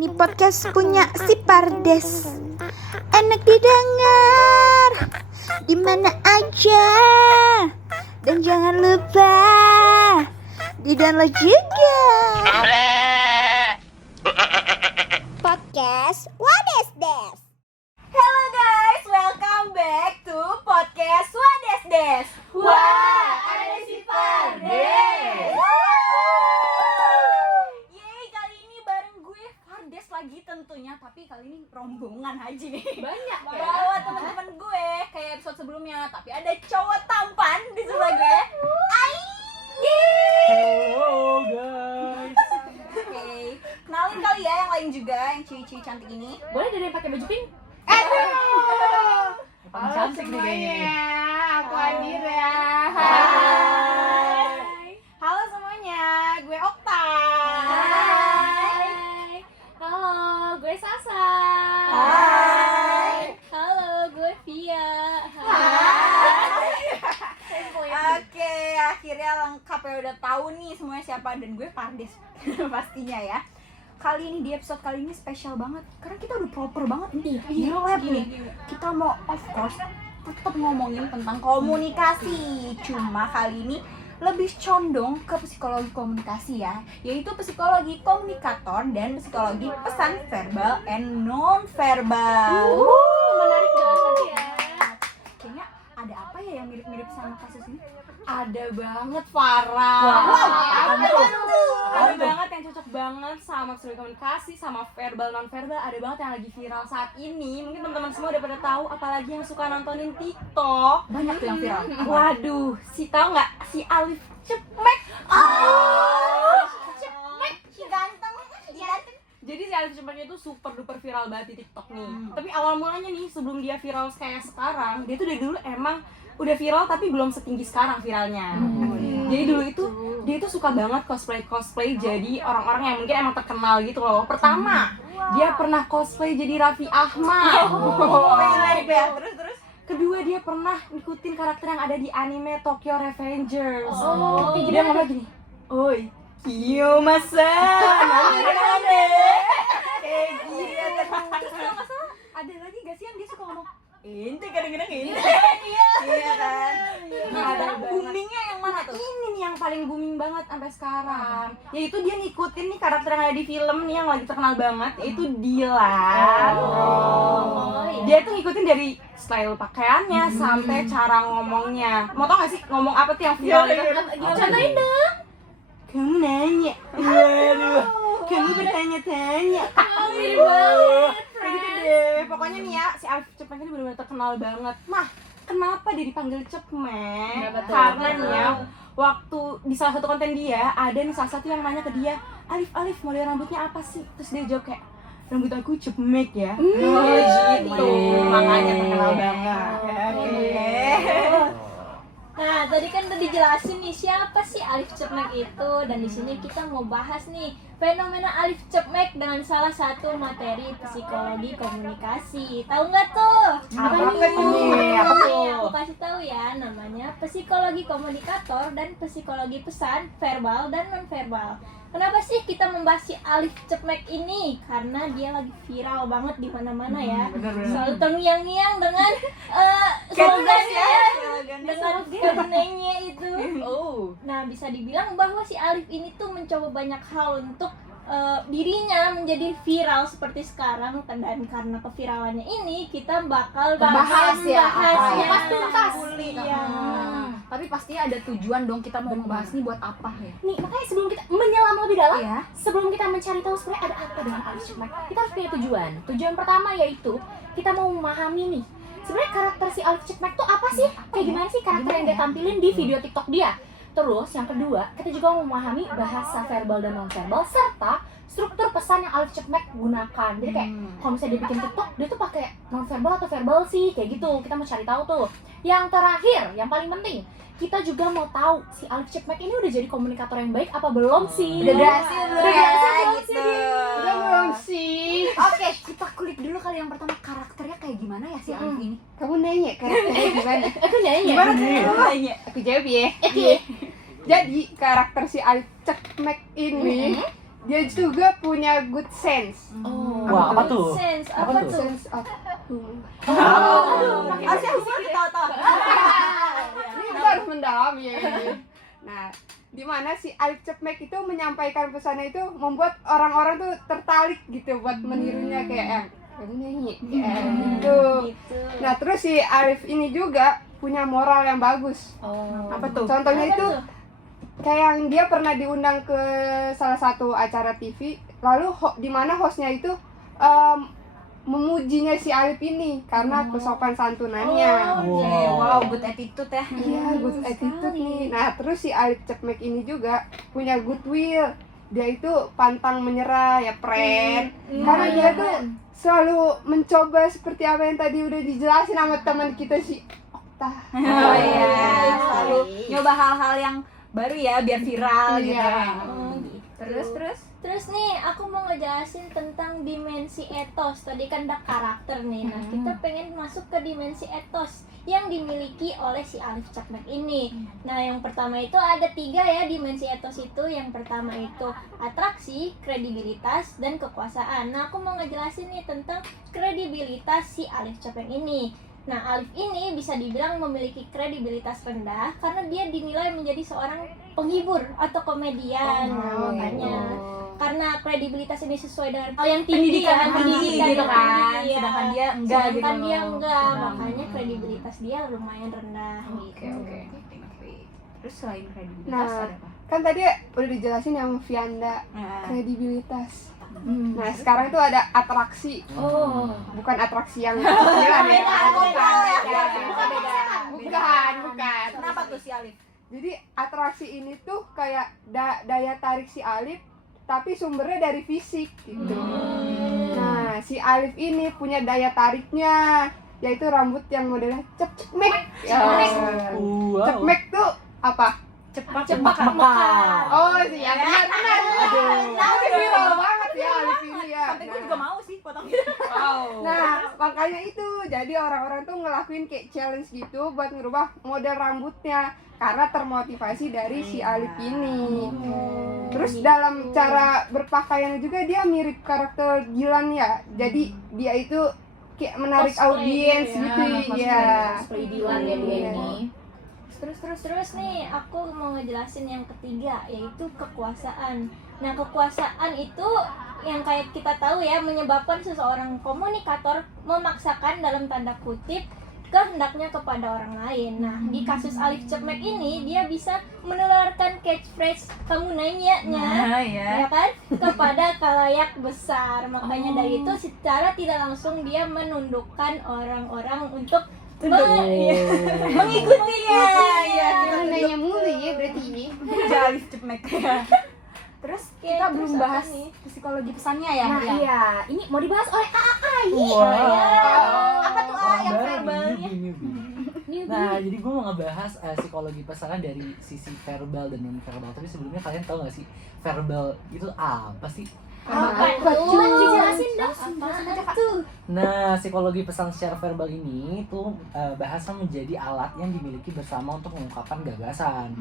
Ini podcast punya si Pardes. Enak didengar di mana aja. Dan jangan lupa di-download juga. Podcast What is this? Hello guys, welcome back to podcast What is this? Wah, ada si Pardes. Yeay, kali ini bareng gue Pardes lagi tentunya, tapi kali ini rombongan aja nih. Banyak ya. Bawa teman-teman gue kayak episode sebelumnya, tapi ada cowok tampan di sebelah gue. Hello guys. Oke, kenalin kali ya yang lain juga, yang ciwi-ciwi cantik ini. Boleh dari yang pakai baju pink? Paling cantik nih kayaknya nih. Aku Andira. Hai. Halo semuanya, gue Okta. Hai. Halo, gue Sasa. Hai. Halo, gue Via. Oke, akhirnya lengkap ya, udah tahu nih semuanya siapa, dan gue Pardes pastinya ya. Kali ini di episode kali ini spesial banget karena kita udah proper banget nih di lab nih. Kita mau of course tetap ngomongin tentang komunikasi. Cuma kali ini lebih condong ke psikologi komunikasi ya, yaitu psikologi komunikator dan psikologi pesan verbal and non verbal. Menarik banget ya. Kayaknya ada apa ya yang mirip-mirip sama kasus ini? Ada banget Farah. Ada banget yang cocok banget sama psikologi komunikasi, sama verbal non verbal. Ada banget yang lagi viral saat ini. Mungkin teman-teman semua udah pada tahu, apalagi yang suka nontonin TikTok. Banyak tuh yang viral. Waduh, tahu nggak si Alif Cepmek? Cepmek, si ganteng. Jadi si Alif Cepmek itu super duper viral banget di TikTok nih. Tapi awal mulanya nih, sebelum dia viral kayak sekarang, dia tuh dari dulu emang udah viral tapi belum setinggi sekarang viralnya. Jadi dulu itu dia tuh suka banget cosplay jadi orang-orang yang mungkin emang terkenal gitu loh. Pertama, dia pernah cosplay jadi Raffi Ahmad. Terus. Kedua, dia pernah ngikutin karakter yang ada di anime Tokyo Revengers. Oh, Dia ngomong gini, "Oi, Kiyomasa." Ada lagi gak sih yang dia suka ngomong ente kadang-kadang ente? Iya kan. Nah, boomingnya yang mana tuh? Ini nih yang paling booming banget sampai sekarang. Yaitu dia ngikutin nih karakter yang ada di film nih yang lagi terkenal banget, yaitu Dylan. Dia tuh ngikutin dari style pakaiannya sampai cara ngomongnya. Mau tau gak sih ngomong apa tuh yang viral itu? Contohin dong. Kamu nanya. Waduh. Kamu bertanya-tanya. Mirip banget. Kayak gitu deh. Pokoknya nih ya, si Alif Cepmek ini benar-benar terkenal banget. Nah, kenapa dia dipanggil Cepmek? Karena nih ya, waktu di salah satu konten dia, ada nih salah satu yang nanya ke dia, Alif, model rambutnya apa sih? Terus dia jawab kayak, rambut aku Cepmek ya. Gitu. Makanya terkenal banget. Nah, tadi kan udah dijelasin nih siapa sih Alif Cepmek itu, dan di sini kita mau bahas nih fenomena Alif Cepmek dengan salah satu materi psikologi komunikasi. Tahu nggak tuh? Apa nih? Apa tuh? Aku kasih tahu ya, namanya psikologi komunikator dan psikologi pesan verbal dan non verbal. Kenapa sih kita membahas si Alif Cepmek ini? Karena dia lagi viral banget di mana-mana ya. Selalu terngiang-ngiang dengan slogannya ya, dengan slogannya itu. Nah, bisa dibilang bahwa si Alif ini tuh mencoba banyak hal untuk dirinya menjadi viral seperti sekarang, dan karena keviralannya ini kita bakal Bahas ya, membahasnya. kupas tuntas. Iya. Tapi pastinya ada tujuan dong, kita mau membahas nih buat apa ya? Nih, makanya sebelum kita menyelam lebih dalam, Iya. sebelum kita mencari tahu sebenarnya ada apa dengan Alif Cepmek, kita harus punya tujuan. Tujuan pertama yaitu kita mau memahami nih, sebenarnya karakter si Alif Cepmek tuh apa sih? Kayak gimana sih karakter yang dia tampilin di video TikTok dia? Terus yang kedua, kita juga mau memahami bahasa verbal dan non-verbal serta struktur pesan yang Alif Cepmek gunakan. Jadi kayak kalau misalnya dia bikin TikTok, dia tuh pakai non-verbal atau verbal sih, kayak gitu. Kita mau cari tahu tuh. Yang terakhir, yang paling penting, kita juga mau tahu si Alif Cepmek ini udah jadi komunikator yang baik apa belum sih? Udah berhasil belum ya? Gitu. Udah belum sih? Oke, kita kulik dulu kali yang pertama, karakternya kayak gimana ya si Alif ini? Kamu nanya karakternya gimana? Aku nanya. Gimana tuh? Aku jawab ya. Oke. Jadi karakter si Alif Cepmek ini dia juga punya good sense. Oh. Wah, apa tuh? Sense Apa apa tuh? tuh? Sense of humor. Harusnya humor ketawa-tawa. Ini kita harus mendalami ya ini. Nah, di mana si Alif Cepmek itu menyampaikan pesannya itu membuat orang-orang tuh tertarik gitu buat menirunya kayak kamu nyanyi kayak gitu. Gitu. Nah, terus si Alif ini juga punya moral yang bagus. Oh. Apa tuh? Contohnya Apa itu tuh? kayak yang dia pernah diundang ke salah satu acara TV, lalu di mana hostnya itu memujinya si Alif ini karena kesopan santunannya. Oh, Oke, wow, good attitude ya. Iya, good attitude nih. Nah, terus si Alif Cepmek ini juga punya goodwill. Dia itu pantang menyerah ya, friend. Karena dia tuh selalu mencoba seperti apa yang tadi udah dijelasin sama teman kita si Okta. Oh iya, selalu nyoba hal-hal yang baru ya biar viral gitu. Iya. Oh, gitu. Terus Terus nih, aku mau ngejelasin tentang dimensi etos. Tadi kan ada karakter nih. Nah, kita pengen masuk ke dimensi etos yang dimiliki oleh si Alif Cepmek ini. Nah, yang pertama itu ada 3 ya dimensi etos itu. Yang pertama itu atraksi, kredibilitas, dan kekuasaan. Nah, aku mau ngejelasin nih tentang kredibilitas si Alif Cepmek ini. Nah, Alif ini bisa dibilang memiliki kredibilitas rendah karena dia dinilai menjadi seorang penghibur atau komedian. Nah, makanya karena kredibilitas ini sesuai dengan yang tinggi pendidikan ya, tinggi pendidikan gitu yang kan. tinggi, ya. Sedangkan dia enggak gitu. Sedangkan dia enggak, Hmm. makanya kredibilitas dia lumayan rendah gitu. Terus selain kredibilitas Nah, ada apa? kan tadi udah dijelasin yang Vianda Nah, kredibilitas. Nah, sekarang tuh ada atraksi. Oh. Bukan atraksi yang kecilan ya. Bukan. Bukan. Kenapa tuh si Alif? Jadi atraksi ini tuh kayak daya tarik si Alif tapi sumbernya dari fisik gitu. Nah, si Alif ini punya daya tariknya yaitu rambut yang modelnya cepmek. Ya. Wow. Cepmek tuh apa? Cepak mekar. Oh, sih ya benar. Ini viral banget ya Alif ini ya. Sampai gue juga mau sih potong gitu. Nah, makanya itu jadi orang-orang tuh ngelakuin kayak challenge gitu buat ngerubah model rambutnya karena termotivasi dari si Alif ini. Terus dalam cara berpakaiannya juga dia mirip karakter Gilan ya. Jadi dia itu kayak menarik Cosplay audiens gitu gitu ya. Cosplay Dilan ya dia ini. Terus nih aku mau ngejelasin yang ketiga yaitu kekuasaan. Nah, kekuasaan itu yang kayak kita tahu ya menyebabkan seseorang komunikator memaksakan dalam tanda kutip kehendaknya kepada orang lain. Nah, di kasus Alif Cepmek ini dia bisa menularkan catchphrase kamu nanya-nya ya. ya kan kepada khalayak besar. Makanya dari itu secara tidak langsung dia menundukkan orang-orang untuk Mengikutinya. Iya, Nanya mulu ya berarti ini. Alif Cepmek. Terus kita Terus belum apa bahas nih? psikologi pesannya ya. Nah, iya. Ini mau dibahas oleh Apa tuh Orang yang baru verbalnya? newbie. Nah, jadi gue mau ngebahas psikologi pesanan dari sisi verbal dan non verbal. Tapi sebelumnya kalian tahu gak sih verbal itu apa sih? Apa Apa tuh? tuh? Dijelasin dong. Apa tuh? Nah, psikologi pesan secara verbal ini tuh bahasa menjadi alat yang dimiliki bersama untuk mengungkapkan gagasan.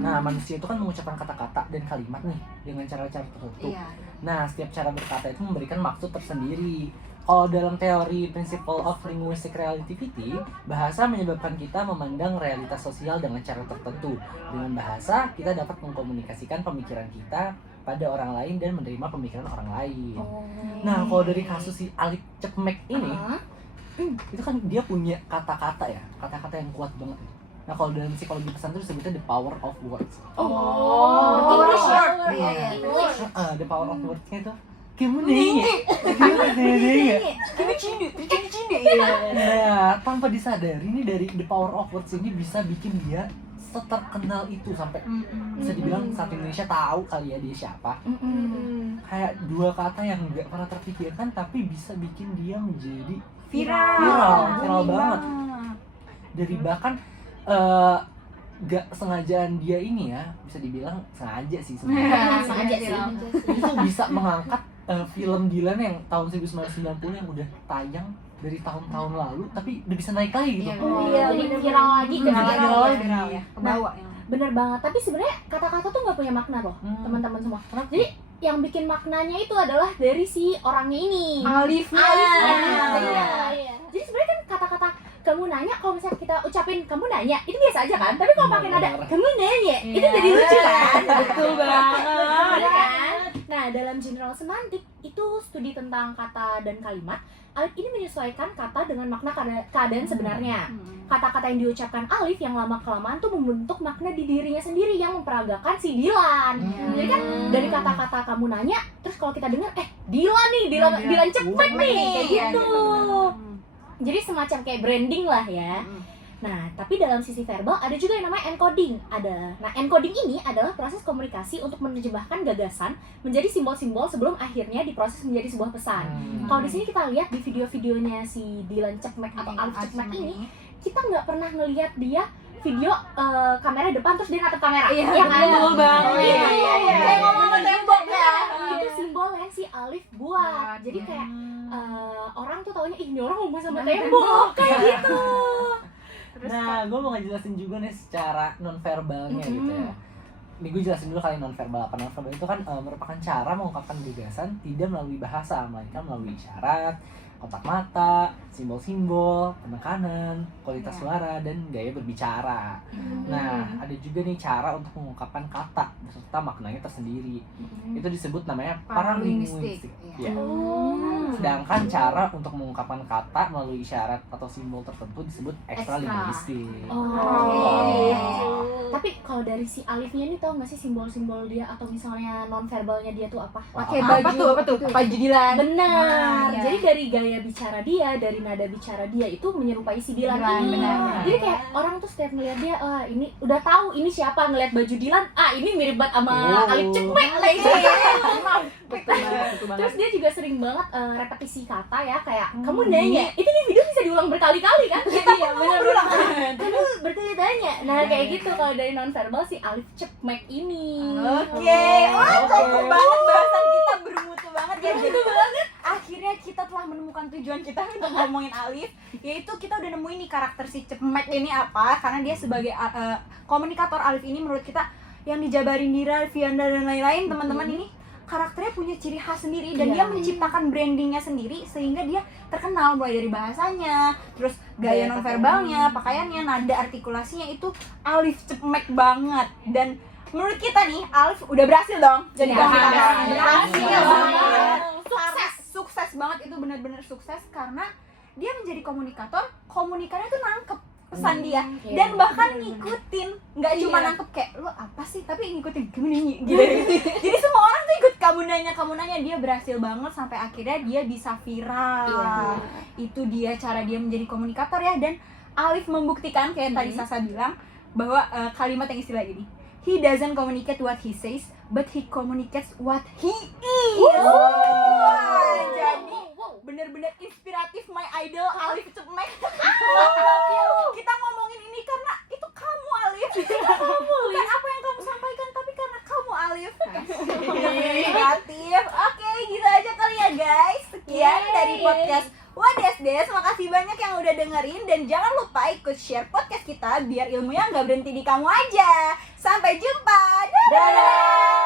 Nah, manusia itu kan mengucapkan kata-kata dan kalimat nih dengan cara-cara tertentu. Nah, setiap cara berkata itu memberikan maksud tersendiri. Kalau dalam teori Principle of Linguistic Relativity, bahasa menyebabkan kita memandang realitas sosial dengan cara tertentu. Dengan bahasa, kita dapat mengkomunikasikan pemikiran kita pada orang lain dan menerima pemikiran orang lain. Nah, kalau dari kasus si Alif Cepmek ini, itu kan dia punya kata-kata ya, kata-kata yang kuat banget. Nah, kalau dalam psikologi pesan itu disebutnya the power of words. English word. English. The power of words-nya itu gimana ya? Nah, tanpa disadari nih dari the power of words ini bisa bikin dia seterkenal itu sampai bisa dibilang satu Indonesia tahu kali ya dia siapa. Kayak 2 kata yang nggak pernah terpikirkan tapi bisa bikin dia menjadi viral banget. Dari bahkan gak sengajaan dia ini ya, bisa dibilang sengaja sih sebenarnya. Sengaja sih. Itu bisa mengangkat film Dilan yang tahun 1990 yang udah tayang dari tahun-tahun lalu tapi udah bisa naik lagi gitu. Iya, Jadi bener. viral lagi kan. Viral ya. Kebawa yang. Bener banget, tapi sebenarnya kata-kata tuh nggak punya makna loh, teman-teman semua. Jadi yang bikin maknanya itu adalah dari si orangnya ini. Alifnya. Iya. Jadi sebenarnya kan kata-kata kamu nanya, kalau misalnya kita ucapin kamu nanya, itu biasa aja kan? Tapi kalau pakai nada kamu nanya, itu jadi lucu kan? Betul banget. Bener kan? Nah, dalam general semantik itu studi tentang kata dan kalimat, Alif ini menyesuaikan kata dengan makna keadaan sebenarnya. Kata-kata yang diucapkan Alif yang lama-kelamaan tuh membentuk makna di dirinya sendiri yang memperagakan si Dilan. Jadi kan dari kata-kata kamu nanya, terus kalau kita dengar, Dilan nih, Dilan cepet nih, kayak gitu. Jadi semacam kayak branding lah ya. Nah, tapi dalam sisi verbal ada juga yang namanya encoding. Nah, encoding ini adalah proses komunikasi untuk menerjemahkan gagasan menjadi simbol-simbol sebelum akhirnya diproses menjadi sebuah pesan. Kalau di sini kita lihat di video-videonya si Dilan Cekmek atau Alif Cekmek ini, kita nggak pernah ngelihat dia video kamera depan terus dia natap kamera. Iya kan? Betul banget. Iya. Kayak ngomong ke tembok ya. Itu simbol yang si Alif buat. Jadi kayak orang tuh taunya ini orang ngomong sama tembok kayak gitu. Nah, gue mau ngejelasin juga nih secara non-verbalnya gitu ya. Ini gue jelasin dulu kali non-verbal apa. Non-verbal itu kan merupakan cara mengungkapkan gagasan tidak melalui bahasa, melainkan melalui isyarat, kotak mata, simbol-simbol, penekanan, kualitas suara, dan gaya berbicara. Nah, ada juga nih cara untuk mengungkapkan kata beserta maknanya tersendiri. Itu disebut namanya paralinguistik. Ya. Sedangkan cara untuk mengungkapkan kata melalui isyarat atau simbol tertentu disebut ekstralinguistik. Tapi kalau dari si Alifnya nih, tau nggak sih simbol-simbol dia atau misalnya non-verbalnya dia tuh apa? Pakai baju apa tuh? Baju Dilan. Benar. Iya. Jadi dari gaya bicara dia, dari nada bicara dia itu menyerupai si Dilan ini. Benar. Jadi kayak orang tuh setiap ngeliat dia, ini udah tahu ini siapa, ngeliat baju Dilan, ini mirip banget sama Alif Cekmek lagi. Betul banget. Terus dia juga sering banget repetisi kata ya, kayak kamu nanya, itu di video bisa diulang berkali-kali kan? Iya, benar-benar. Kamu bertanya-tanya. Nah, kayak gitu kalau dari non-verbal si Alif Cekmek ini. Oke. Wah, cocok banget bahasan kita, bermutu banget ya. Jadi akhirnya kita telah menemukan tujuan kita untuk ngomongin Alif, yaitu kita udah nemuin nih karakter si Cekmek ini apa, karena dia sebagai komunikator Alif ini menurut kita yang dijabarin Dira, Vianda dan lain-lain teman-teman ini karakternya punya ciri khas sendiri dan dia menciptakan brandingnya sendiri sehingga dia terkenal mulai dari bahasanya, terus gaya nonverbalnya, pakaiannya, nada artikulasinya itu Alif Cekmek banget. Dan menurut kita nih Alif udah berhasil dong jadi komunikator. Berhasil banget. Sukses banget, itu benar-benar sukses karena dia menjadi komunikator, komunikannya tuh nangkep pesan dia dan bahkan ngikutin, nggak cuma nangkep kayak lu apa sih, tapi ngikutin kamu nanya gitu. Jadi semua orang tuh ikut kamu nanya, dia berhasil banget sampai akhirnya dia bisa viral. Itu dia cara dia menjadi komunikator ya. Dan Alif membuktikan kayak tadi Sasa bilang bahwa kalimat yang istilah ini, he doesn't communicate what he says but he communicates what he is. Jadi bener-bener inspiratif, my idol Alif Cekmek. Kita ngomongin ini karena itu kamu Alif. Bukan apa yang kamu sampaikan, tapi karena kamu Alif. Inspiratif. Oke, gitu aja kali ya guys. Sekian dari podcast What Is This. Makasih banyak yang udah dengerin dan jangan lupa ikut share podcast kita biar ilmunya nggak berhenti di kamu aja. Sampai jumpa. Dadah.